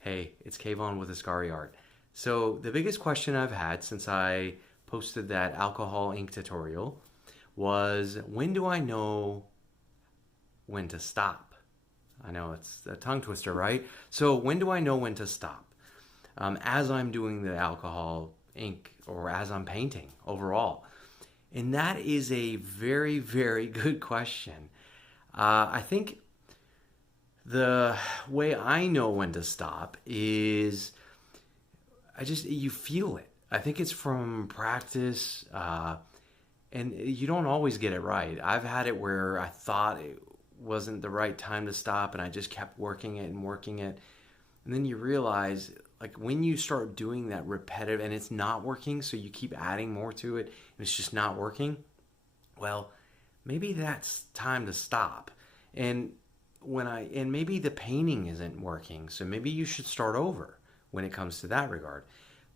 Hey, it's Kayvon with Ascari Art. So the biggest question I've had since I posted that alcohol ink tutorial was, when do I know when to stop? I know it's a tongue twister, right? So when do I know when to stop? As I'm doing the alcohol ink or as I'm painting overall? And that is a very, very good question. I think the way I know when to stop is you feel it. I think it's from practice, and you don't always get it right. I've had it where I thought it wasn't the right time to stop, and I just kept working it and working it. And then you realize, like, when you start doing that repetitive and it's not working, so you keep adding more to it and it's just not working, well, maybe that's time to stop. And and maybe the painting isn't working, so maybe you should start over when it comes to that regard.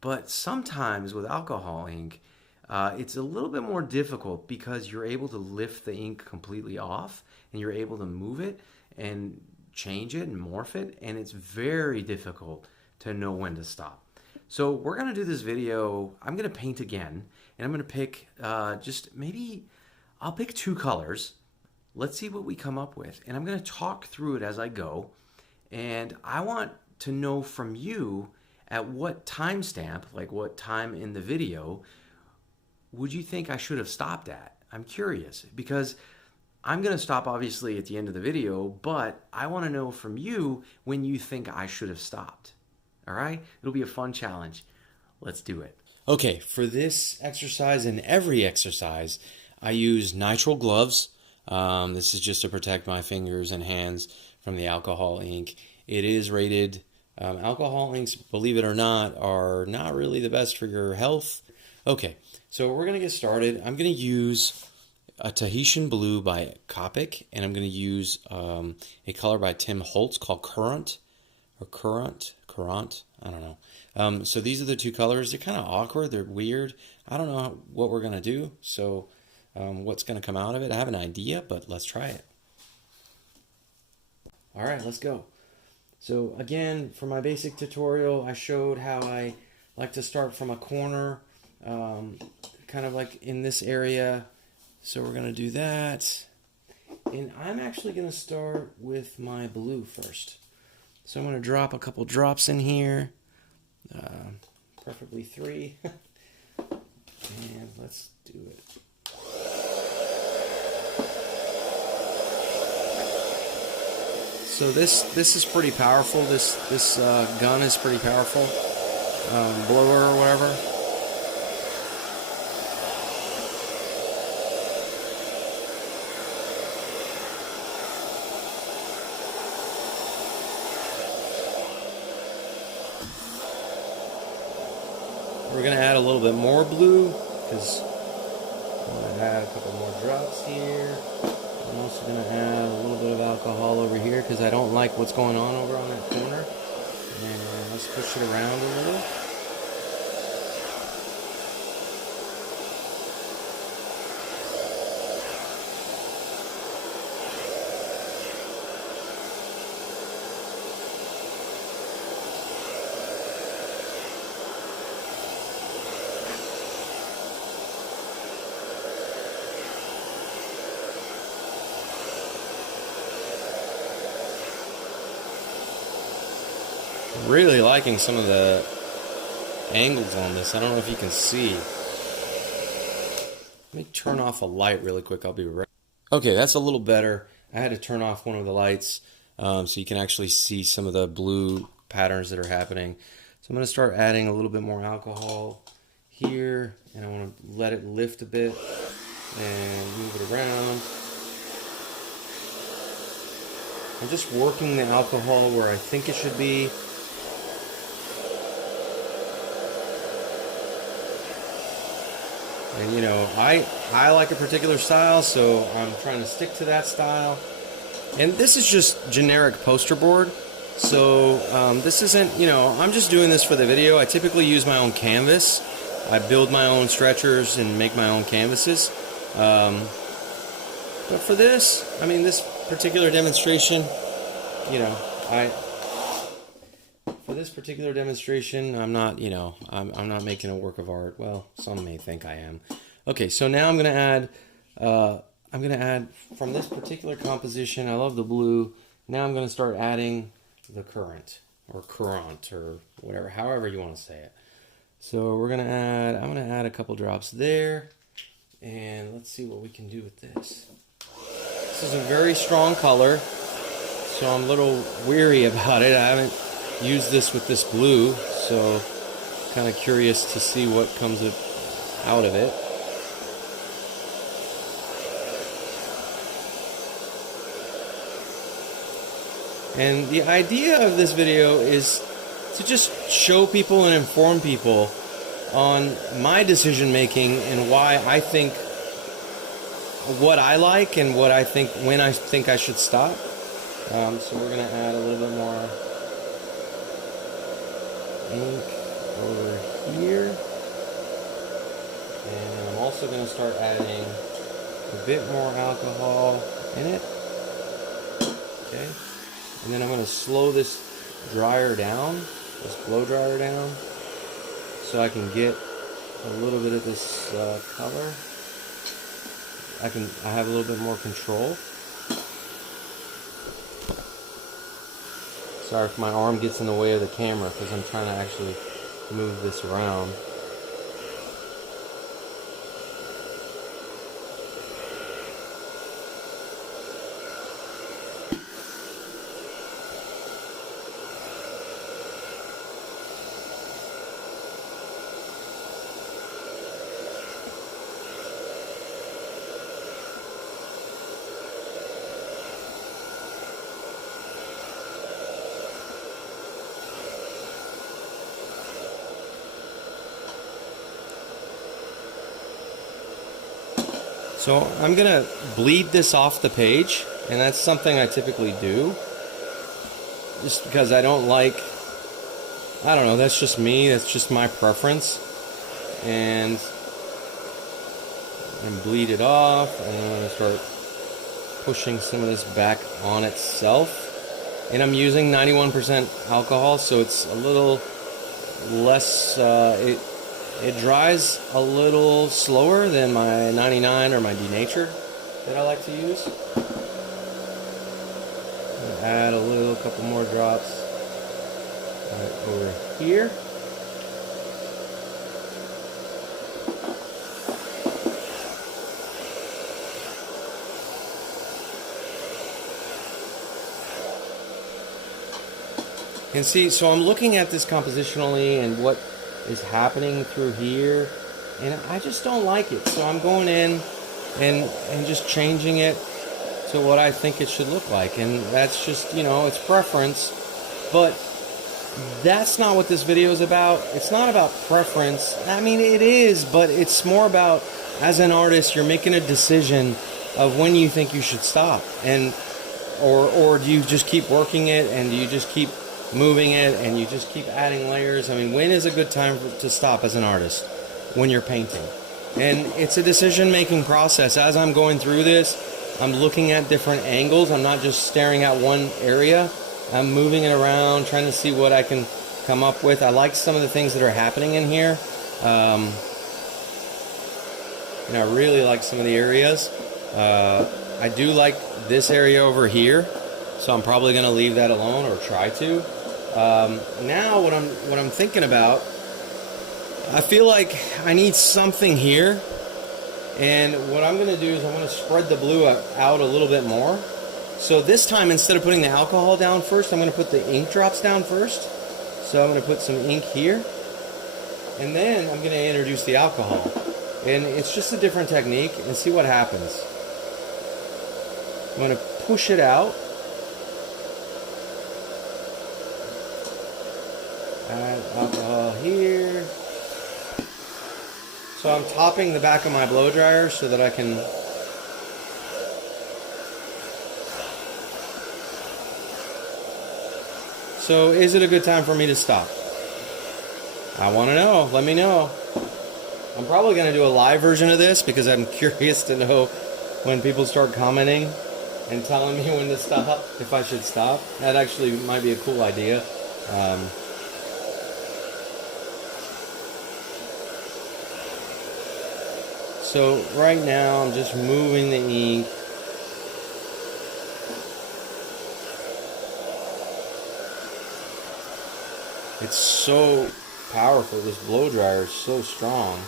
But sometimes with alcohol ink, it's a little bit more difficult because you're able to lift the ink completely off and you're able to move it and change it and morph it, and it's very difficult to know when to stop. So we're going to do this video. I'm going to paint again, and I'm going to pick I'll pick two colors. Let's see what we come up with, and I'm going to talk through it as I go, and I want to know from you at what timestamp, like what time in the video, would you think I should have stopped at? I'm curious because I'm going to stop obviously at the end of the video, but I want to know from you when you think I should have stopped. All right? It'll be a fun challenge. Let's do it. Okay, for this exercise and every exercise, I use nitrile gloves. This is just to protect my fingers and hands from the alcohol ink. It is rated. Alcohol inks, believe it or not, are not really the best for your health. Okay, so we're going to get started. I'm going to use a Tahitian blue by Copic, and I'm going to use a color by Tim Holtz called Currant, I don't know. So these are the two colors. They're kind of awkward. They're weird. I don't know what we're going to do, so what's going to come out of it. I have an idea, but let's try it. All right, let's go. So again, for my basic tutorial, I showed how I like to start from a corner, kind of like in this area. So we're going to do that. And I'm actually going to start with my blue first. So I'm going to drop a couple drops in here, preferably 3. And let's do it. So this is pretty powerful. This gun is pretty powerful, blower or whatever. We're going to add a little bit more blue because I'm going to add a couple more drops here. I'm also going to add a little bit of alcohol over here because I don't like what's going on over on that corner. And let's push it around a little. Really liking some of the angles on this. I don't know if you can see. Let me turn off a light really quick. I'll be right. Okay, that's a little better. I had to turn off one of the lights so you can actually see some of the blue patterns that are happening. So I'm going to start adding a little bit more alcohol here, and I want to let it lift a bit and move it around. I'm just working the alcohol where I think it should be. And you know, I like a particular style, so I'm trying to stick to that style. And this is just generic poster board, so this isn't, you know, I'm just doing this for the video. I typically use my own canvas. I build my own stretchers and make my own canvases. But for this, I mean, this particular demonstration, you know, for for this particular demonstration, I'm not, I'm not making a work of art. Well, some may think I am. Okay, so now I'm gonna add from this particular composition. I love the blue. Now I'm gonna start adding the current or courant or whatever, however you want to say it. So I'm gonna add a couple drops there, and let's see what we can do with this. This is a very strong color, so I'm a little weary about it. I haven't used this with this blue, so kind of curious to see what comes out of it. And the idea of this video is to just show people and inform people on my decision making and why I think what I like and what I think when I think I should stop. So we're going to add a little bit more ink over here. And I'm also going to start adding a bit more alcohol in it. Okay. And then I'm going to slow this dryer down, this blow dryer down, so I can get a little bit of this color. I have a little bit more control. Sorry if my arm gets in the way of the camera because I'm trying to actually move this around. So I'm going to bleed this off the page, and that's something I typically do. Just because I don't know, that's just me, that's just my preference. And bleed it off, and I'm going to start pushing some of this back on itself. And I'm using 91% alcohol, so it's a little less, it dries a little slower than my 99 or my denatured that I like to use. Add a couple more drops right over here. And see, so I'm looking at this compositionally and what is happening through here, and I just don't like it. So I'm going in and just changing it to what I think it should look like, and that's just, it's preference. But that's not what this video is about. It's not about preference. I mean, it is, but it's more about, as an artist, you're making a decision of when you think you should stop, and or do you just keep working it, and do you just keep moving it, and you just keep adding layers? I mean, when is a good time to stop as an artist? When you're painting. And it's a decision-making process. As I'm going through this, I'm looking at different angles. I'm not just staring at one area. I'm moving it around, trying to see what I can come up with. I like some of the things that are happening in here. And I really like some of the areas. I do like this area over here, so I'm probably going to leave that alone, or try to. Now what I'm thinking about, I feel like I need something here, and what I'm going to do is I'm going to spread the blue out a little bit more. So this time, instead of putting the alcohol down first, I'm going to put the ink drops down first. So I'm going to put some ink here, and then I'm going to introduce the alcohol. And it's just a different technique, and see what happens. I'm going to push it out. Add alcohol here. So I'm topping the back of my blow dryer so that I can So is it a good time for me to stop? I want to know. Let me know. I'm probably going to do a live version of this because I'm curious to know when people start commenting and telling me when to stop, if I should stop. That actually might be a cool idea. So right now I'm just moving the ink. It's so powerful. This blow dryer is so strong.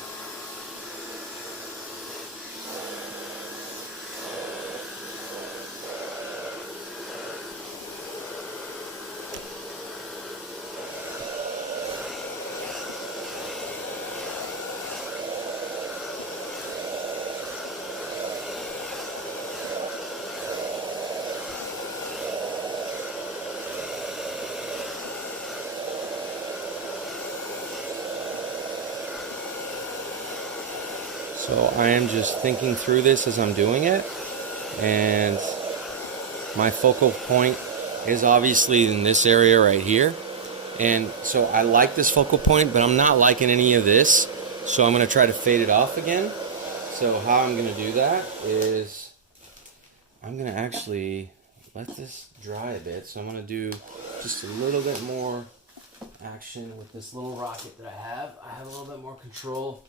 So I am just thinking through this as I'm doing it, and my focal point is obviously in this area right here. And so I like this focal point, but I'm not liking any of this. So I'm going to try to fade it off again. So how I'm going to do that is I'm going to actually let this dry a bit. So I'm going to do just a little bit more action with this little rocket that I have. I have a little bit more control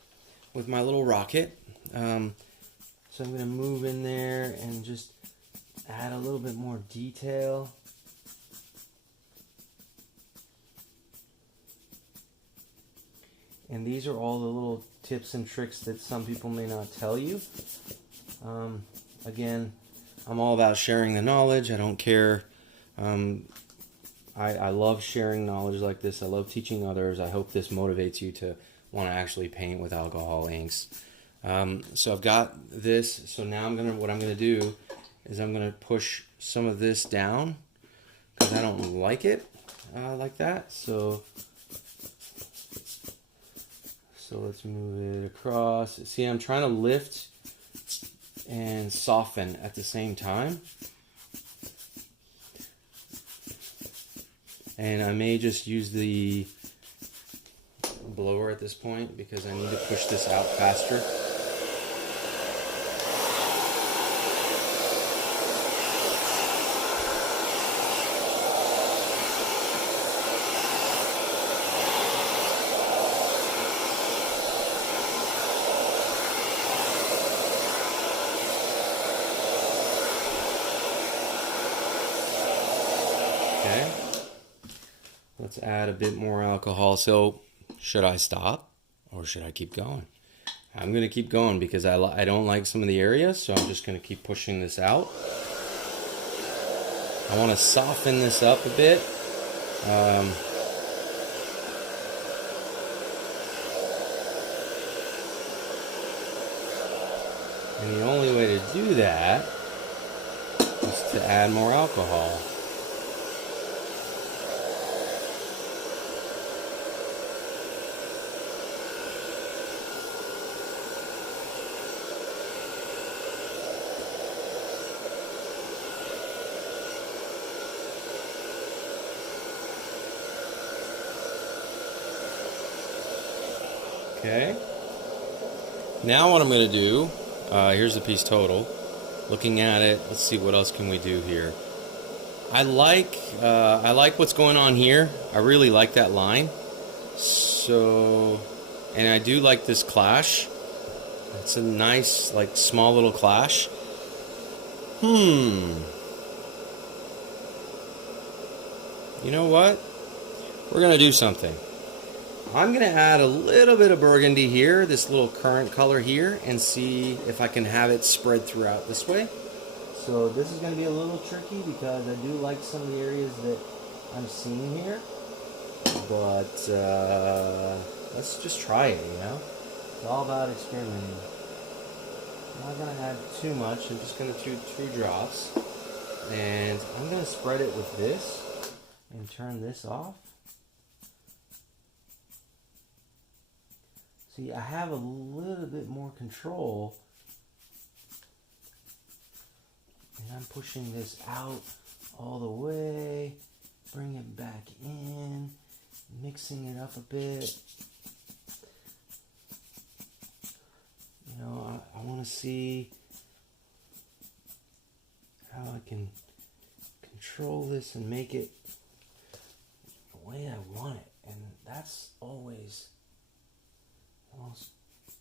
with my little rocket. So I'm going to move in there and just add a little bit more detail. And these are all the little tips and tricks that some people may not tell you. Again, I'm all about sharing the knowledge. I don't care. I love sharing knowledge like this. I love teaching others. I hope this motivates you to want to actually paint with alcohol inks. So I've got this. So now what I'm gonna do is I'm gonna push some of this down because I don't like it like that. So let's move it across. See, I'm trying to lift and soften at the same time. And I may just use the blower at this point because I need to push this out faster. Okay. Let's add a bit more alcohol. So should I stop or should I keep going? I'm going to keep going because I don't like some of the areas, so I'm just going to keep pushing this out. I want to soften this up a bit. And the only way to do that is to add more alcohol. Okay. Now what I'm going to do, here's the piece total. Looking at it, let's see what else can we do here. I like what's going on here. I really like that line. So, and I do like this clash. It's a nice, like, small little clash. You know what? We're going to do something. I'm going to add a little bit of burgundy here, this little current color here, and see if I can have it spread throughout this way. So this is going to be a little tricky because I do like some of the areas that I'm seeing here. But let's just try it, you know? It's all about experimenting. I'm not going to add too much. I'm just going to do 2 drops. And I'm going to spread it with this and turn this off. See, I have a little bit more control, and I'm pushing this out all the way, bring it back in, mixing it up a bit. You know, I want to see how I can control this and make it the way I want it, and that's always most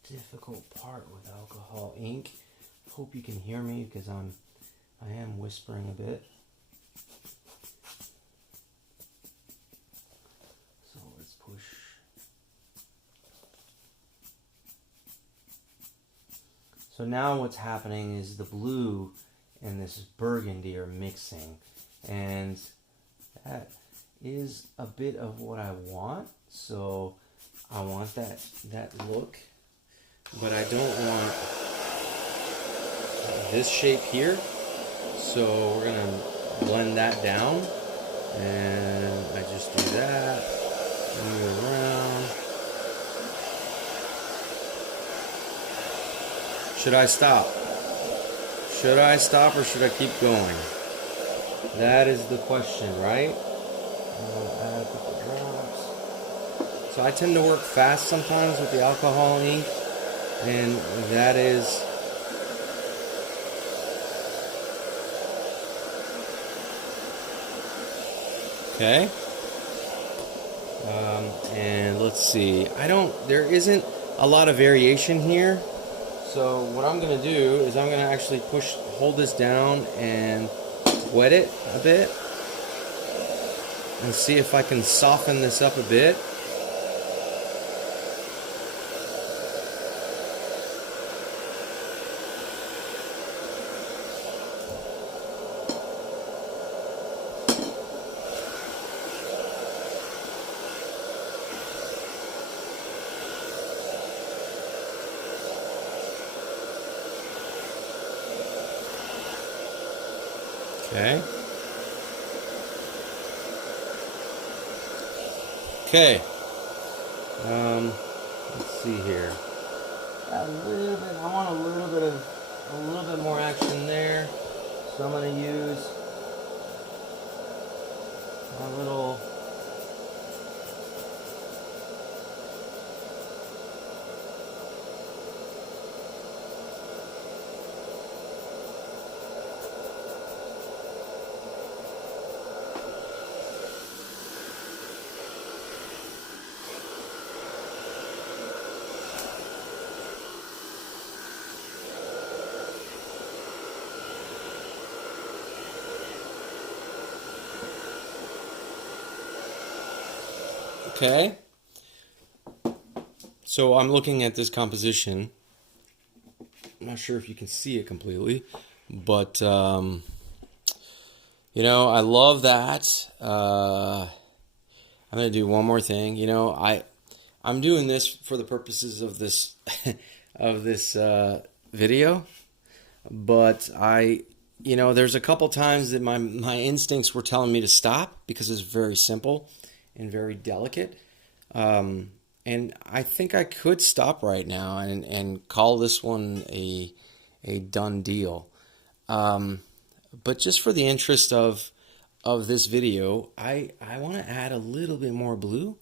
difficult part with alcohol ink. Hope you can hear me because I am whispering a bit. So let's push. So now what's happening is the blue and this burgundy are mixing, and that is a bit of what I want. So I want that look, but I don't want this shape here. So we're gonna blend that down, and I just do that, move around. Should I stop? Should I stop or should I keep going? That is the question, right? Add a couple drops. So I tend to work fast sometimes with the alcohol ink, and that is okay. And let's see. There isn't a lot of variation here. So what I'm going to do is I'm going to actually hold this down and wet it a bit and see if I can soften this up a bit. Okay. Okay. Let's see here. A little bit. I want a little bit more action there. So I'm going to use my little Okay, so I'm looking at this composition. I'm not sure if you can see it completely, but I love that. I'm gonna do one more thing. I'm doing this for the purposes of this video, but there's a couple times that my instincts were telling me to stop because it's very simple and very delicate. And I think I could stop right now and call this one a done deal. But just for the interest of this video, I want to add a little bit more blue.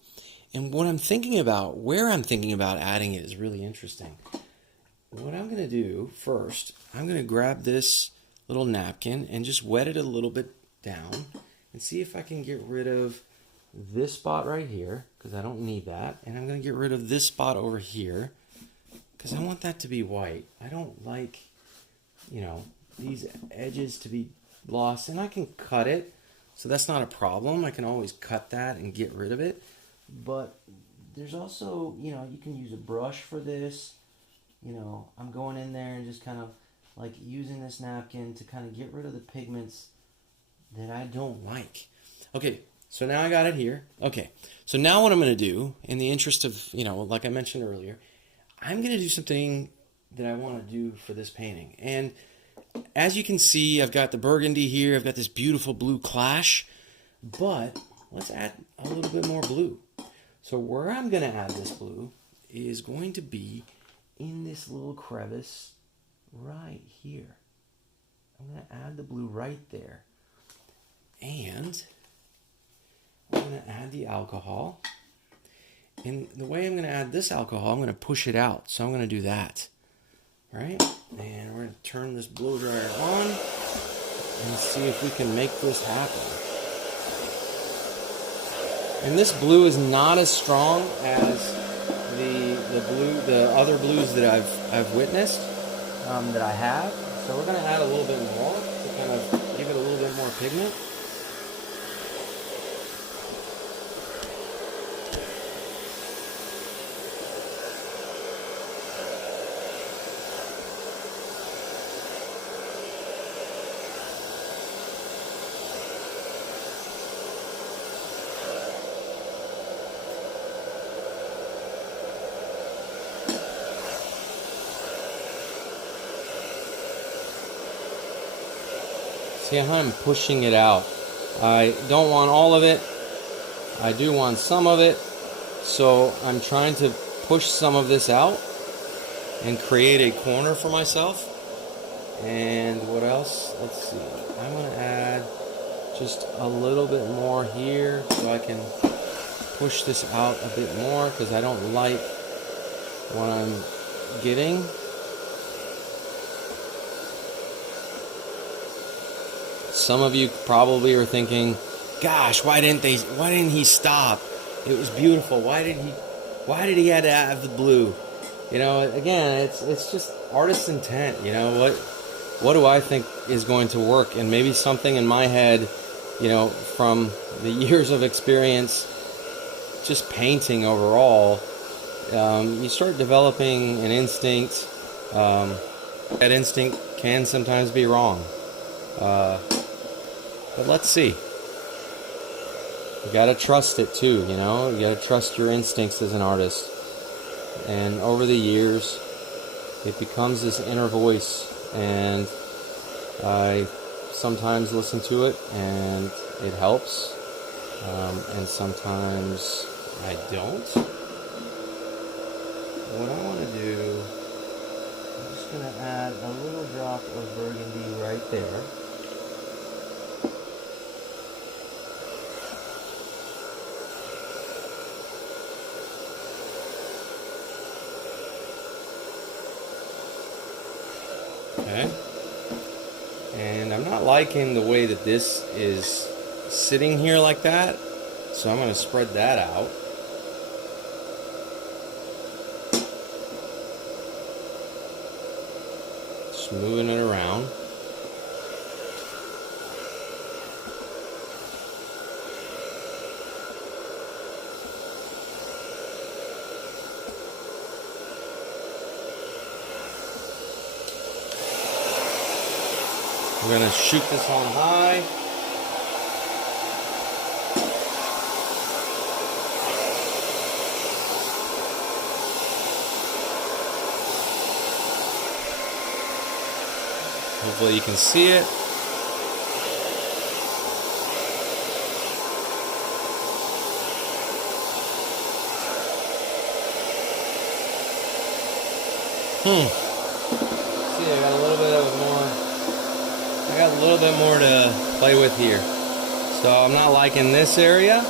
And where I'm thinking about adding it is really interesting. What I'm going to do first, I'm going to grab this little napkin and just wet it a little bit down and see if I can get rid of this spot right here, because I don't need that, and I'm going to get rid of this spot over here because I want that to be white. I don't like these edges to be lost, and I can cut it, so that's not a problem. I can always cut that and get rid of it. But there's also, you can use a brush for this. I'm going in there and just kind of like using this napkin to kind of get rid of the pigments that I don't like. Okay. So now I got it here. Okay, so now what I'm going to do, in the interest of, like I mentioned earlier, I'm going to do something that I want to do for this painting. And as you can see, I've got the burgundy here. I've got this beautiful blue clash. But let's add a little bit more blue. So where I'm going to add this blue is going to be in this little crevice right here. I'm going to add the blue right there. And I'm going to add the alcohol. And the way I'm going to add this alcohol, I'm going to push it out. So I'm going to do that. Right? And we're going to turn this blow dryer on and see if we can make this happen. And this blue is not as strong as the other blues that I've witnessed, that I have. So we're gonna add a little bit more to kind of give it a little bit more pigment. See how I'm pushing it out. I don't want all of it. I do want some of it. So I'm trying to push some of this out and create a corner for myself. And what else? Let's see. I want to add just a little bit more here so I can push this out a bit more because I don't like what I'm getting. Some of you probably are thinking, gosh, why didn't he stop? It was beautiful. Why did he have to have the blue? You know, again, it's just artist's intent. You know, what do I think is going to work? And maybe something in my head, you know, from the years of experience just painting overall, you start developing an instinct. That instinct can sometimes be wrong. But let's see. You gotta trust it too, you know? You gotta trust your instincts as an artist. And over the years, it becomes this inner voice, and I sometimes listen to it and it helps, and sometimes I don't. What I want to do, I'm just going to add a little drop of burgundy right there. Okay. And I'm not liking the way that this is sitting here like that, so I'm going to spread that out. Just moving it around. We're going to shoot this on high. Hopefully you can see it. See, I got a little bit of more. I got a little bit more to play with here. So I'm not liking this area.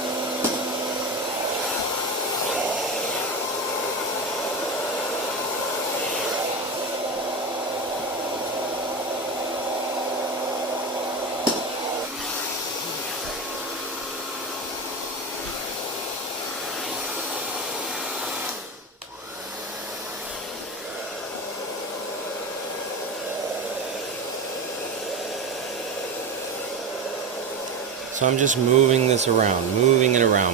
So I'm just moving this around, moving it around,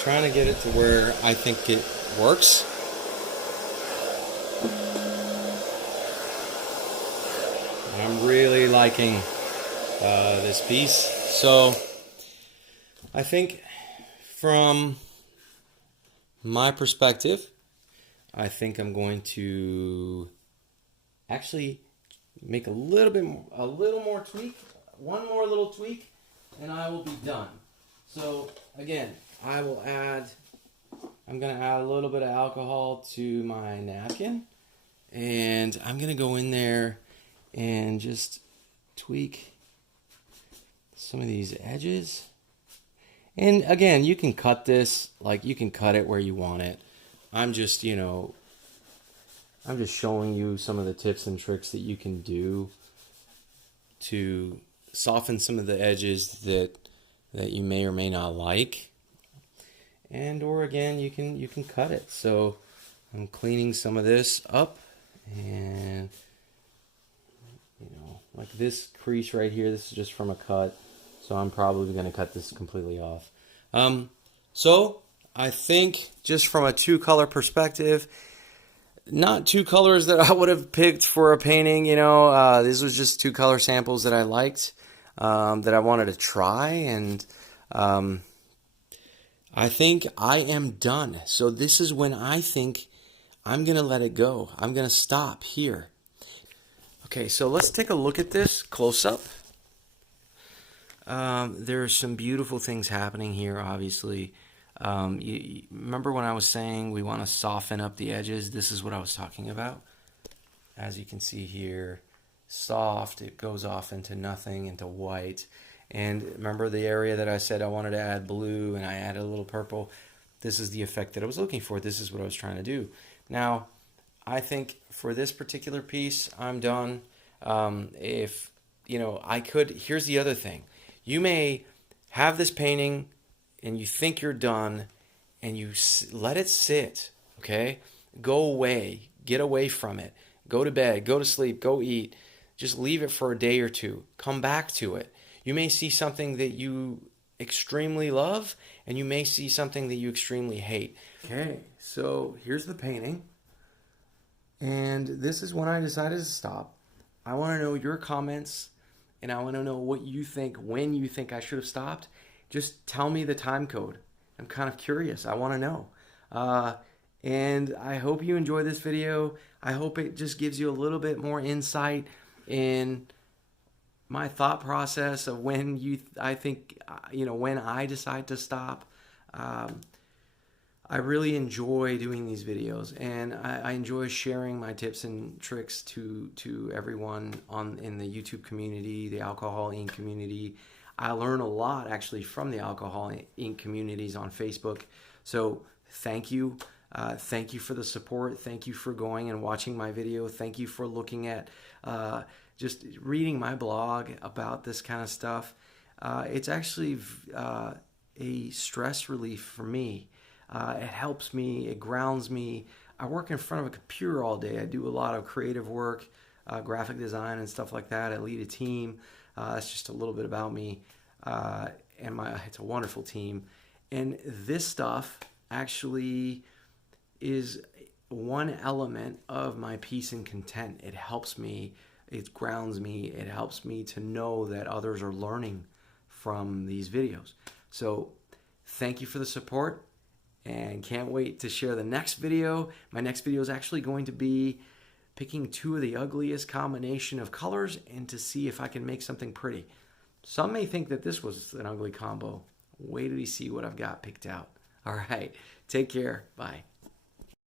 trying to get it to where I think it works. And I'm really liking this piece. So I think from my perspective, I think I'm going to actually make a little more tweak, one more little tweak, and I will be done. So again, I'm going to add a little bit of alcohol to my napkin, and I'm going to go in there and just tweak some of these edges. And again, you can cut this, like you can cut it where you want it. I'm just showing you some of the tips and tricks that you can do to soften some of the edges that you may or may not like. and or again you can cut it. So I'm cleaning some of this up, and like this crease right here, this is just from a cut, so I'm probably going to cut this completely off. So I think just from a two color perspective, not two colors that I would have picked for a painting, this was just two color samples that I liked, that I wanted to try, and I think I am done. So this is when I think I'm going to let it go. I'm going to stop here. Okay, so let's take a look at this close up. There are some beautiful things happening here, obviously. You remember when I was saying we want to soften up the edges? This is what I was talking about. As you can see here, soft, it goes off into nothing, into white. And remember the area that I said I wanted to add blue and I added a little purple? This is the effect that I was looking for. This is what I was trying to do. Now, I think for this particular piece, I'm done. If, I could, here's the other thing. You may have this painting and you think you're done and you let it sit, okay? Go away, get away from it. Go to bed, go to sleep, go eat. Just leave it for a day or two. Come back to it. You may see something that you extremely love, and you may see something that you extremely hate. Okay, so here's the painting. And this is when I decided to stop. I want to know your comments, and I want to know what you think, when you think I should have stopped. Just tell me the time code. I'm kind of curious. I want to know. And I hope you enjoy this video. I hope it just gives you a little bit more insight in my thought process of when when I decide to stop. I really enjoy doing these videos, and I enjoy sharing my tips and tricks to everyone in the YouTube community, the Alcohol Inc. community. I learn a lot actually from the Alcohol Inc. communities on Facebook. So thank you. Thank you for the support. Thank you for going and watching my video. Thank you for looking at just reading my blog about this kind of stuff. It's actually a stress relief for me. It helps me. It grounds me. I work in front of a computer all day. I do a lot of creative work, graphic design and stuff like that. I lead a team. That's just a little bit about me. It's a wonderful team. And this stuff actually is one element of my peace and content. It helps me. It grounds me. It helps me to know that others are learning from these videos. So thank you for the support, and can't wait to share the next video. My next video is actually going to be picking two of the ugliest combination of colors and to see if I can make something pretty. Some may think that this was an ugly combo. Wait till you see what I've got picked out. All right, take care. Bye.